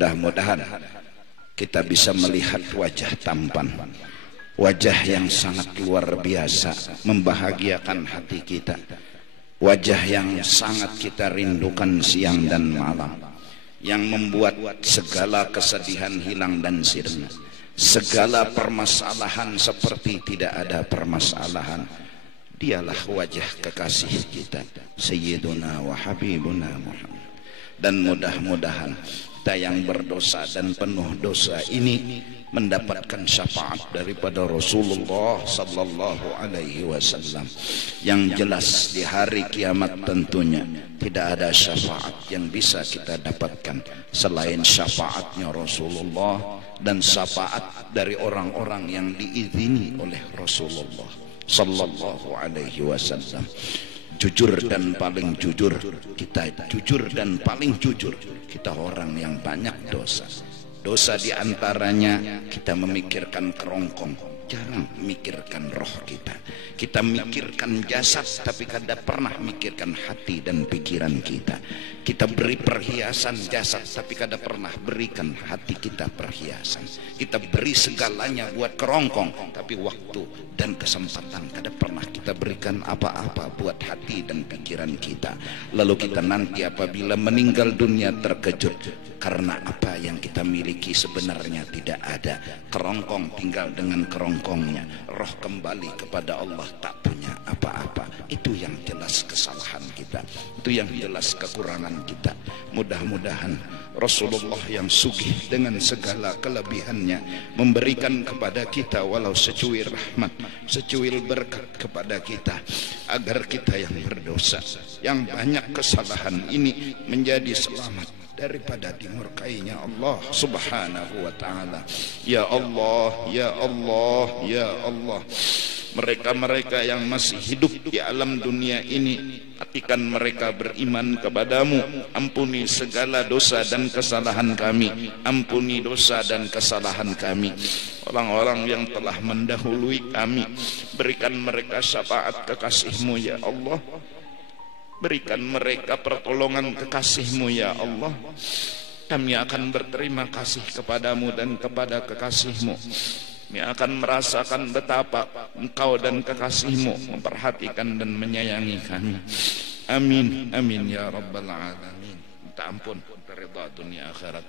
mudah-mudahan kita bisa melihat wajah tampan, wajah yang sangat luar biasa membahagiakan hati kita, wajah yang sangat kita rindukan siang dan malam, yang membuat segala kesedihan hilang dan sirna, segala permasalahan seperti tidak ada permasalahan. Dialah wajah kekasih kita, Sayyiduna wa Habibuna Muhammad. Dan mudah-mudahan kita yang berdosa dan penuh dosa ini mendapatkan syafaat daripada Rasulullah sallallahu alaihi wasallam. Yang jelas di hari kiamat tentunya tidak ada syafaat yang bisa kita dapatkan selain syafaatnya Rasulullah dan syafaat dari orang-orang yang diizini oleh Rasulullah sallallahu alaihi wasallam. Jujur dan paling jujur kita, jujur dan paling jujur kita orang yang banyak dosa. Dosa diantaranya kita memikirkan kerongkong, jarang memikirkan roh kita. Kita mikirkan jasad tapi kada pernah mikirkan hati dan pikiran kita. Kita beri perhiasan jasad tapi kada pernah berikan hati kita perhiasan. Kita beri segalanya buat kerongkong tapi waktu dan kesempatan kada pernah kita berikan apa-apa buat hati dan pikiran kita. Lalu kita nanti apabila meninggal dunia terkejut karena apa yang kita miliki sebenarnya tidak ada. Kerongkong tinggal dengan kerongkongnya, roh kembali kepada Allah tak punya apa-apa. Itu yang jelas kesalahan kita, itu yang jelas kekurangan kita. Mudah-mudahan Rasulullah yang sugih dengan segala kelebihannya memberikan kepada kita walau secuil rahmat, secuil berkat kepada kita, agar kita yang berdosa, yang banyak kesalahan ini menjadi selamat daripada dimurkainya Allah subhanahu wa ta'ala. Ya Allah, ya Allah, ya Allah, mereka-mereka yang masih hidup di alam dunia ini, pastikan mereka beriman kepadamu. Ampuni segala dosa dan kesalahan kami, ampuni dosa dan kesalahan kami. Orang-orang yang telah mendahului kami, berikan mereka syafaat kekasih-Mu ya Allah. Berikan mereka pertolongan kekasih-Mu ya Allah. Kami akan berterima kasih kepadamu dan kepada kekasih-Mu. Kami akan merasakan betapa Engkau dan kekasih-Mu memperhatikan dan menyayangi kami. Amin, amin ya rabbal alamin. Minta ampun, ridha dunia akhirat.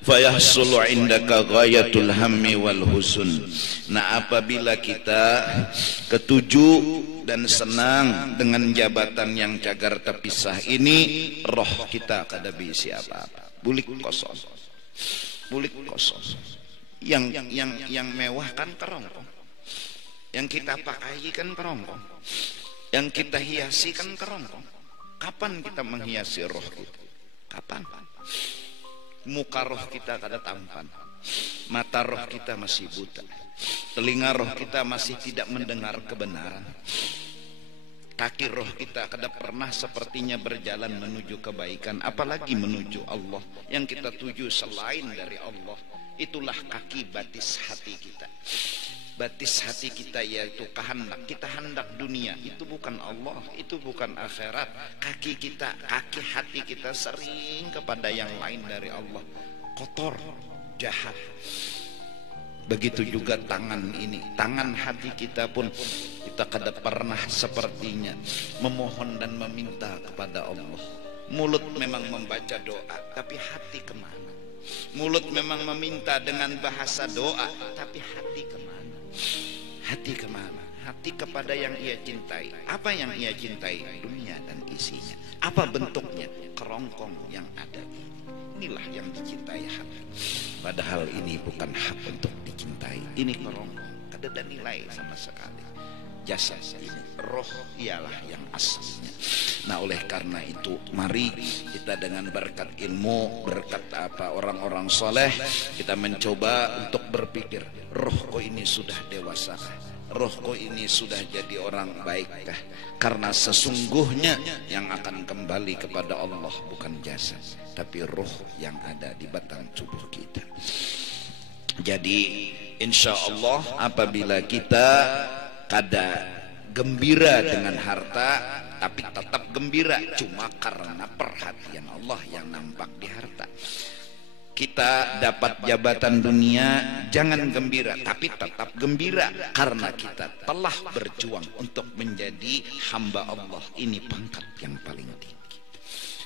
Fayahsulu indaka ghayatul hammi wal husun. Nah, apabila kita ketujuh dan senang dengan jabatan yang cagar terpisah ini, roh kita kada bisi apa-apa, bulik kosong, bulik kosong. Yang mewah kan kerongkong, yang kita pakai kan kerongkong, yang kita hiasi kan kerongkong. Kapan kita menghiasi roh kita? Kapan? Muka roh kita kada tampan, mata roh kita masih buta, telinga roh kita masih tidak mendengar kebenaran, kaki roh kita kada pernah sepertinya berjalan menuju kebaikan, apalagi menuju Allah. Yang kita tuju selain dari Allah, itulah kaki batis hati kita. Batis hati kita yaitu kehendak. Kita hendak dunia, itu bukan Allah, itu bukan akhirat. Kaki kita, kaki hati kita sering kepada yang lain dari Allah, kotor, jahat. Begitu juga tangan ini, tangan hati kita pun kita kada pernah sepertinya memohon dan meminta kepada Allah. Mulut memang membaca doa, tapi hati kemana? Mulut memang meminta dengan bahasa doa, tapi hati kemana? Hati kemana? Hati kepada yang ia cintai. Apa yang ia cintai? Dunia dan isinya. Apa bentuknya? Kerongkong yang ada ini. Inilah yang dicintai hati. Padahal ini bukan hak untuk dicintai. Ini kerongkong, kada ada nilai sama sekali. Jasad ini, roh ialah yang aslinya. Nah, oleh karena itu mari kita dengan berkat ilmu, berkat apa orang-orang soleh, kita mencoba untuk berpikir, rohku ini sudah dewasa, rohku ini sudah jadi orang baikkah? Karena sesungguhnya yang akan kembali kepada Allah bukan jasad, tapi roh yang ada di batang tubuh kita. Jadi insya Allah apabila kita kada gembira dengan harta, tapi tetap gembira, cuma karena perhatian Allah yang nampak di harta. Kita dapat jabatan dunia, jangan gembira, tapi tetap gembira karena kita telah berjuang untuk menjadi hamba Allah. Ini pangkat yang paling tinggi.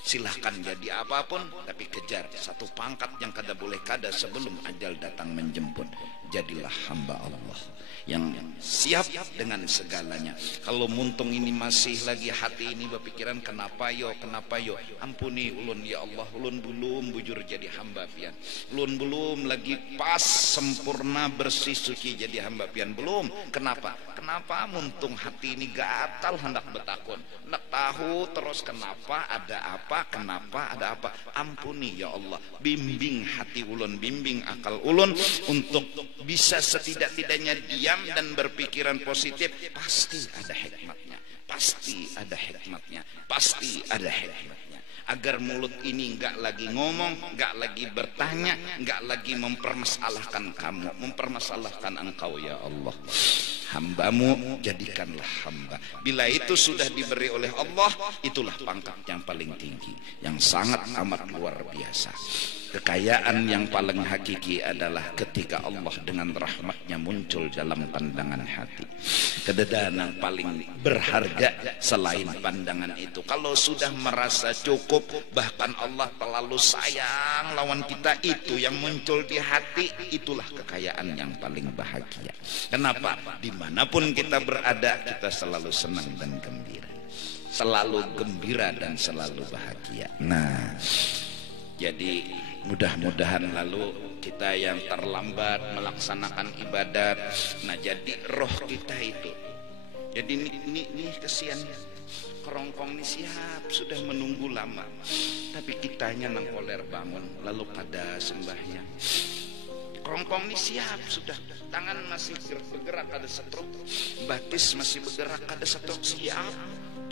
Silahkan jadi apapun, tapi kejar satu pangkat yang kada boleh kada sebelum ajal datang menjemput. Jadilah hamba Allah yang siap dengan segalanya. Kalau muntung ini masih lagi hati ini berpikiran kenapa yo, ampuni ulun ya Allah, ulun belum bujur jadi hamba pian, ulun belum lagi pas sempurna bersih suci jadi hamba pian, belum. Kenapa muntung hati ini gatal hendak betakun, hendak tahu terus kenapa ada apa. Ampuni ya Allah, bimbing hati ulun, bimbing akal ulun untuk bisa setidak-tidaknya diam dan berpikiran positif. Pasti ada hikmatnya, agar mulut ini enggak lagi ngomong, enggak lagi bertanya, enggak lagi mempermasalahkan kamu, mempermasalahkan engkau ya Allah. Hambamu jadikanlah hamba. Bila itu sudah diberi oleh Allah, itulah pangkat yang paling tinggi, yang sangat amat luar biasa. Kekayaan yang paling hakiki adalah ketika Allah dengan rahmatnya muncul dalam pandangan hati. Kededahan yang paling berharga selain pandangan itu. Kalau sudah merasa cukup, bahkan Allah terlalu sayang lawan kita, itu yang muncul di hati, itulah kekayaan yang paling bahagia. Kenapa? Dimanapun kita berada, kita selalu senang dan gembira, selalu gembira dan selalu bahagia. Nah, jadi mudah-mudahan lalu kita yang terlambat melaksanakan ibadat, nah jadi roh kita itu, jadi ini kesian kerongkong ini siap sudah menunggu lama, tapi kitanya nang koler bangun lalu pada sembahyang. Kerongkong ini siap sudah, tangan masih bergerak ada setruk, batis masih bergerak ada setruk, siap.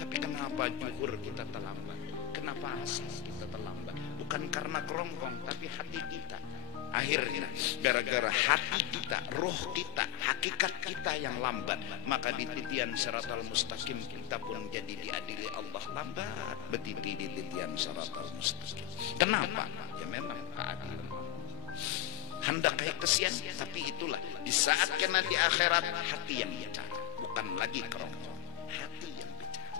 Tapi kenapa zuhur kita terlambat? Kenapa asar kita terlambat? Bukan karena kerongkong, tapi hati kita. Akhirnya gara-gara hati kita, roh kita, hakikat kita yang lambat, maka di titian siratal mustaqim kita pun jadi diadili Allah lambat berdiri di titian siratal mustaqim. Kenapa? Ya memang keadilan Allah. Hendak kayak kesian, tapi itulah di saat kena di akhirat hati yang bicara, bukan lagi kerongkong, hati yang bicara.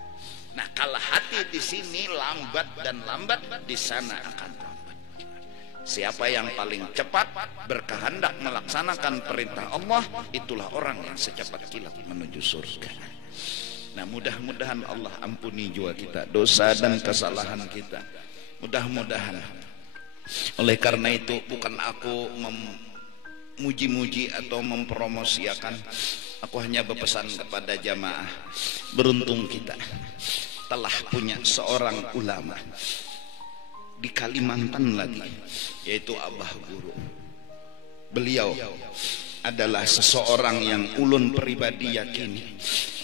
Nah, kalau hati di sini lambat dan lambat, di sana akan lambat. Siapa yang paling cepat berkehendak melaksanakan perintah Allah, itulah orang yang secepat kilat menuju surga. Nah, mudah-mudahan Allah ampuni jiwa kita, dosa dan kesalahan kita. Mudah-mudahan. Oleh karena itu bukan aku memuji-muji atau mempromosikan, aku hanya berpesan kepada jamaah, beruntung kita telah punya seorang ulama di Kalimantan lagi, yaitu Abah Guru. Beliau adalah seseorang yang ulun pribadi yakini,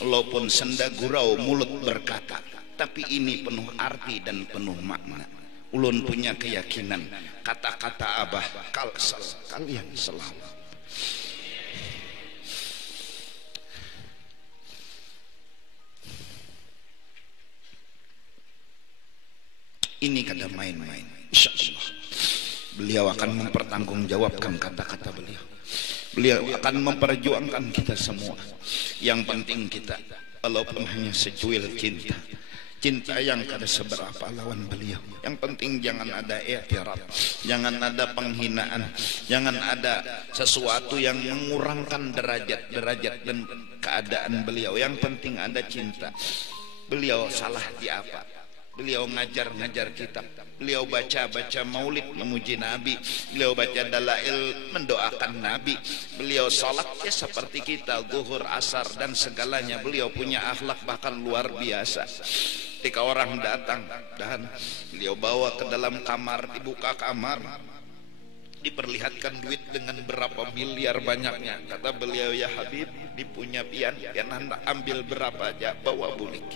walaupun senda gurau mulut berkata, tapi ini penuh arti dan penuh makna. Ulun punya keyakinan kata-kata Abah kalian selalu. Ini kada main-main. Insya Allah beliau akan mempertanggungjawabkan kata-kata beliau. Beliau akan memperjuangkan kita semua. Yang penting kita, walaupun hanya secuil cinta yang kada seberapa lawan beliau. Yang penting jangan ada i'tirad, jangan ada penghinaan, jangan ada sesuatu yang mengurangkan derajat dan keadaan beliau. Yang penting ada cinta. Beliau salah di apa? Beliau ngajar kitab, beliau baca maulid memuji Nabi, beliau baca dalail mendoakan Nabi, beliau salat ya seperti kita, zuhur, asar dan segalanya. Beliau punya akhlak bahkan luar biasa. Ketika orang datang dan beliau bawa ke dalam kamar, dibuka kamar, diperlihatkan duit dengan berapa miliar banyaknya. Kata beliau, ya Habib, dipunya pian hendak ambil berapa aja, bawa bulik.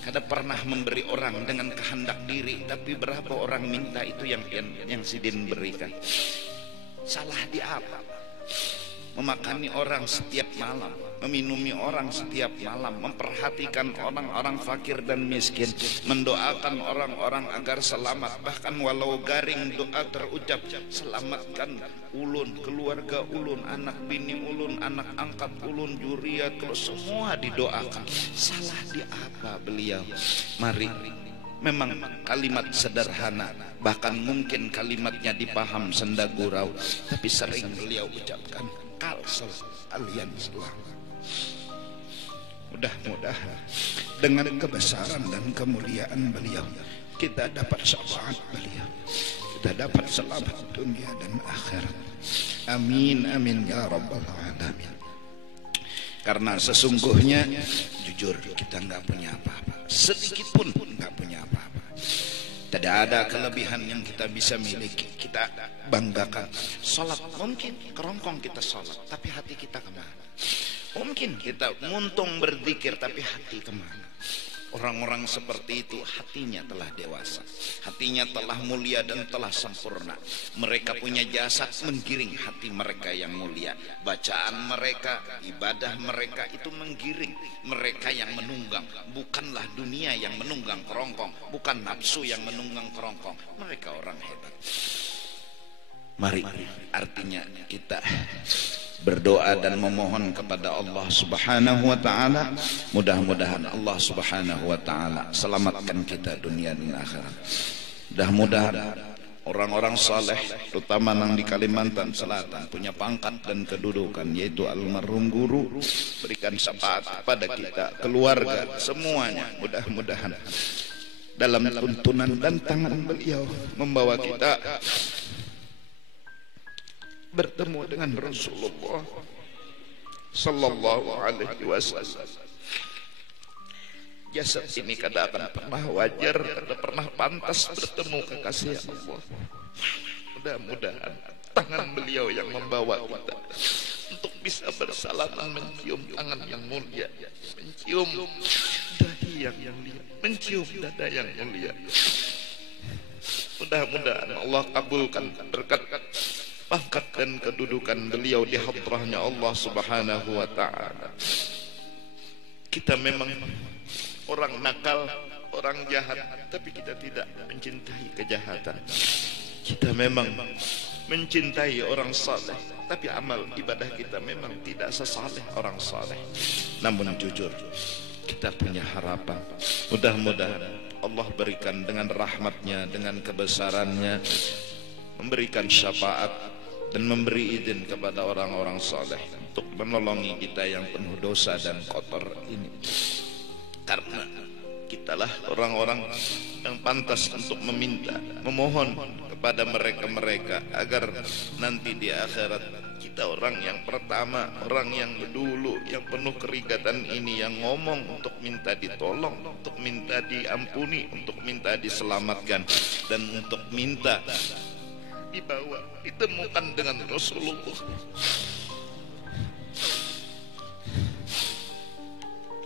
Kada pernah memberi orang dengan kehendak diri, tapi berapa orang minta itu yang sidin berikan. Salah di apa? memakani orang setiap malam, meminumi orang setiap malam, memperhatikan orang-orang fakir dan miskin, mendoakan orang-orang agar selamat, bahkan walau garing doa terucap, selamatkan ulun, keluarga ulun, anak bini ulun, anak angkat ulun, juriat, kalau semua didoakan. Salah di apa beliau? Mari, memang kalimat sederhana, bahkan mungkin kalimatnya dipaham senda gurau, tapi sering beliau ucapkan, kalsel kalian selamat. Mudah-mudahan dengan kebesaran dan kemuliaan beliau kita dapat syafaat beliau, kita dapat selamat dunia dan akhirat. Amin amin ya rabbal alamin. Karena sesungguhnya jujur kita nggak punya apa-apa, sedikit pun nggak punya apa-apa. Tidak ada kelebihan yang kita bisa miliki, kita banggakan. Salat mungkin kerongkong kita salat, tapi hati kita kemana? Mungkin kita muntung berzikir, tapi hati kemana? Orang-orang seperti itu hatinya telah dewasa, hatinya telah mulia dan telah sempurna. Mereka punya jasad menggiring hati mereka yang mulia. Bacaan mereka, ibadah mereka itu menggiring mereka yang menunggang. Bukanlah dunia yang menunggang kerongkong, bukan nafsu yang menunggang kerongkong. Mereka orang hebat. Mari, artinya kita berdoa dan memohon kepada Allah Subhanahu wa taala, mudah-mudahan Allah Subhanahu wa taala selamatkan kita dunia dan akhirat. Mudah-mudahan orang-orang saleh, terutama yang di Kalimantan Selatan, punya pangkat dan kedudukan, yaitu almarhum guru, berikan syafaat kepada kita, keluarga, semuanya. Mudah-mudahan dalam tuntunan dan tangan beliau membawa kita bertemu dengan Rasulullah sallallahu alaihi wasallam. Jasad ini kadang akan pernah wajar, kadang pernah pantas bertemu kekasih Allah. Mudah-mudahan tangan beliau yang membawa kita untuk bisa bersalaman, mencium tangan yang mulia, mencium dahi yang mulia, mencium dada yang mulia. Mudah-mudahan Allah kabulkan berkat pangkat dan kedudukan beliau di hadrahnya Allah Subhanahu wa ta'ala. Kita memang orang nakal, orang jahat, tapi kita tidak mencintai kejahatan. Kita memang mencintai orang saleh, tapi amal ibadah kita memang tidak sesaleh orang saleh. Namun jujur, kita punya harapan, mudah-mudahan Allah berikan dengan rahmatnya, dengan kebesarannya, memberikan syafaat dan memberi izin kepada orang-orang saleh untuk menolongi kita yang penuh dosa dan kotor ini. Karena kitalah orang-orang yang pantas untuk meminta, memohon kepada mereka-mereka agar nanti di akhirat kita orang yang pertama, orang yang dulu, yang penuh kerigatan ini, yang ngomong untuk minta ditolong, untuk minta diampuni, untuk minta diselamatkan, dan untuk minta dibawa, ditemukan dengan Rasulullah.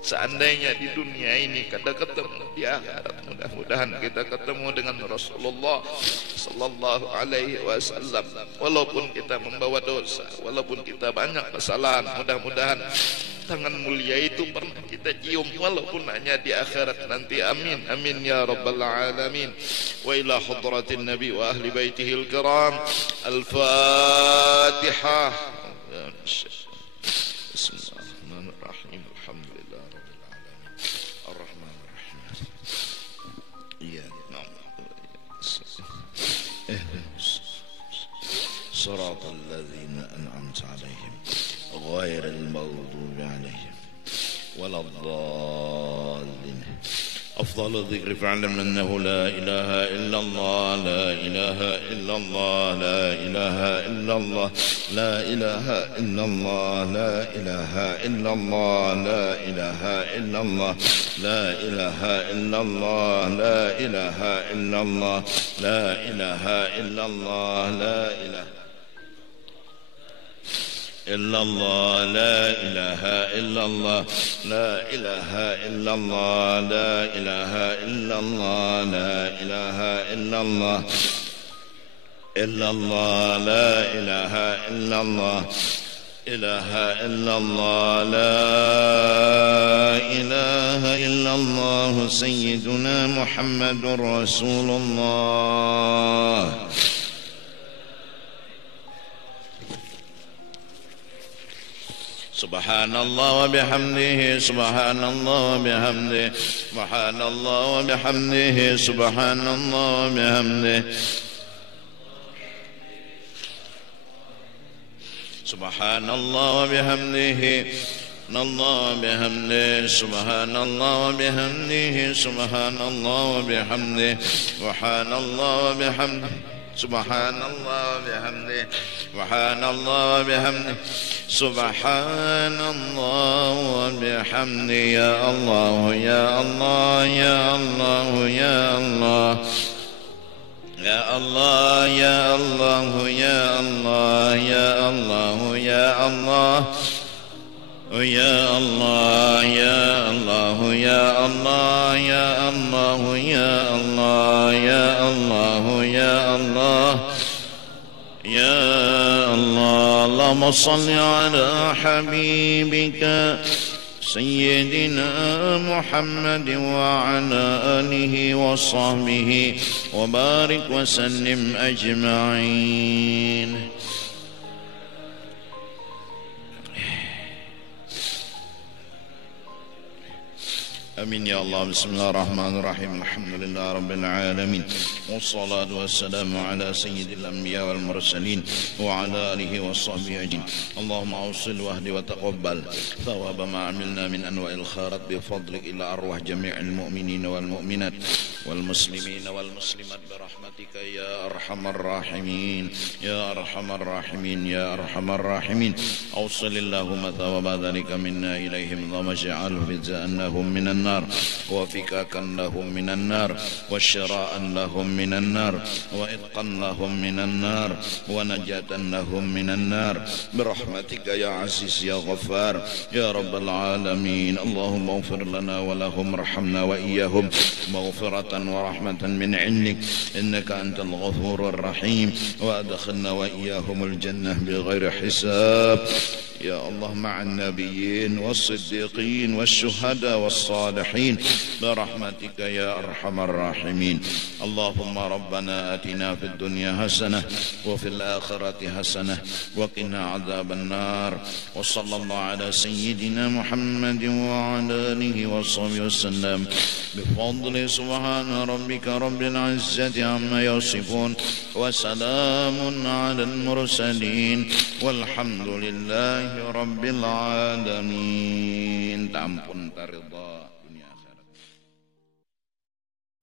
Seandainya di dunia ini kada ketemu, di akhirat mudah-mudahan kita ketemu dengan Rasulullah sallallahu alaihi wasallam. Walaupun kita membawa dosa, walaupun kita banyak kesalahan, mudah-mudahan tangan mulia itu pernah kita cium, walaupun hanya di akhirat nanti. Amin amin ya rabbal alamin. Wa ila hadratin nabi wa ahli baitihil kiram. Al-Fatihah. Bismillahirrahmanirrahim. Alhamdulillah rabbil alamin. Ar-Rahmanir Rahim. Iyyaka na'budu wa iyyaka nasta'in. Ihdinas siratal ladzina an'amta 'alaihim ghairil maghdubi 'alaihim waladdallin. أفضل الذكر فاعلم أنه لا إله إلا الله لا إله إلا الله لا إله إلا الله لا إله إلا الله لا إله إلا الله لا إله إلا الله لا إله إلا الله لا إله إلا الله لا إله إلا الله لا إله إلا الله لا إله إلا الله لا إله إلا الله لا إله إلا الله لا إله إلا الله إلا الله لا إله إلا الله إله إلا الله لا إله إلا الله سيدنا محمد رسول الله سبحان الله وبحمده سبحان الله وبحمده سبحان الله وبحمده سبحان الله وبحمده سبحان الله وبحمده الله بحمده سبحان الله وبحمده سبحان الله وبحمده سبحان الله وبحمده سبحان الله وبحمده سبحان الله وبحمده سبحان الله وبحمده يا الله يا الله يا الله يا الله يا الله يا الله يا الله يا الله يا الله يا الله يا الله يا الله يا الله يا الله يا الله يا الله يا الله اللهم صل على حبيبك سيدنا محمد وعلى آله وصحبه وبارك وسلم أجمعين. آمين يا الله. بسم الله الرحمن الرحيم. الحمد لله رب العالمين والصلاة والسلام على سيد الأنبياء والمرسلين وعلى آله وصحبه أجمعين. اللهم أوصل واهد وتقبل ثواب ما عملنا من أنواع الخيرات بفضلك إلى أرواح جميع المؤمنين والمؤمنات والمسلمين والمسلمات برحمتك يا أرحم الراحمين يا أرحم الراحمين يا أرحم الراحمين. أوصل اللهم ثواب ذلك منا إليهم اللهم اجعله جزاءهم من النار وفكاكا لهم من النار وشراء لهم من النار وإتقا لهم من النار ونجاة لهم من النار برحمتك يا عزيز يا غفار يا رب العالمين. اللهم اغفر لنا ولهم ارحمنا وإياهم مغفرة ورحمة من عندك إنك أنت الغفور الرحيم وأدخلنا وإياهم الجنة بغير حساب يا الله مع النبيين والصديقين والشهداء والصالحين برحمتك يا أرحم الراحمين. اللهم ربنا آتنا في الدنيا حسنة وفي الآخرة حسنة وقنا عذاب النار. وصلى الله على سيدنا محمد وعلى آله وصحبه وسلم بفضل سبحان ربك رب العزة عما يصفون وسلام على المرسلين والحمد لله رب العالمين. Ampun taridha.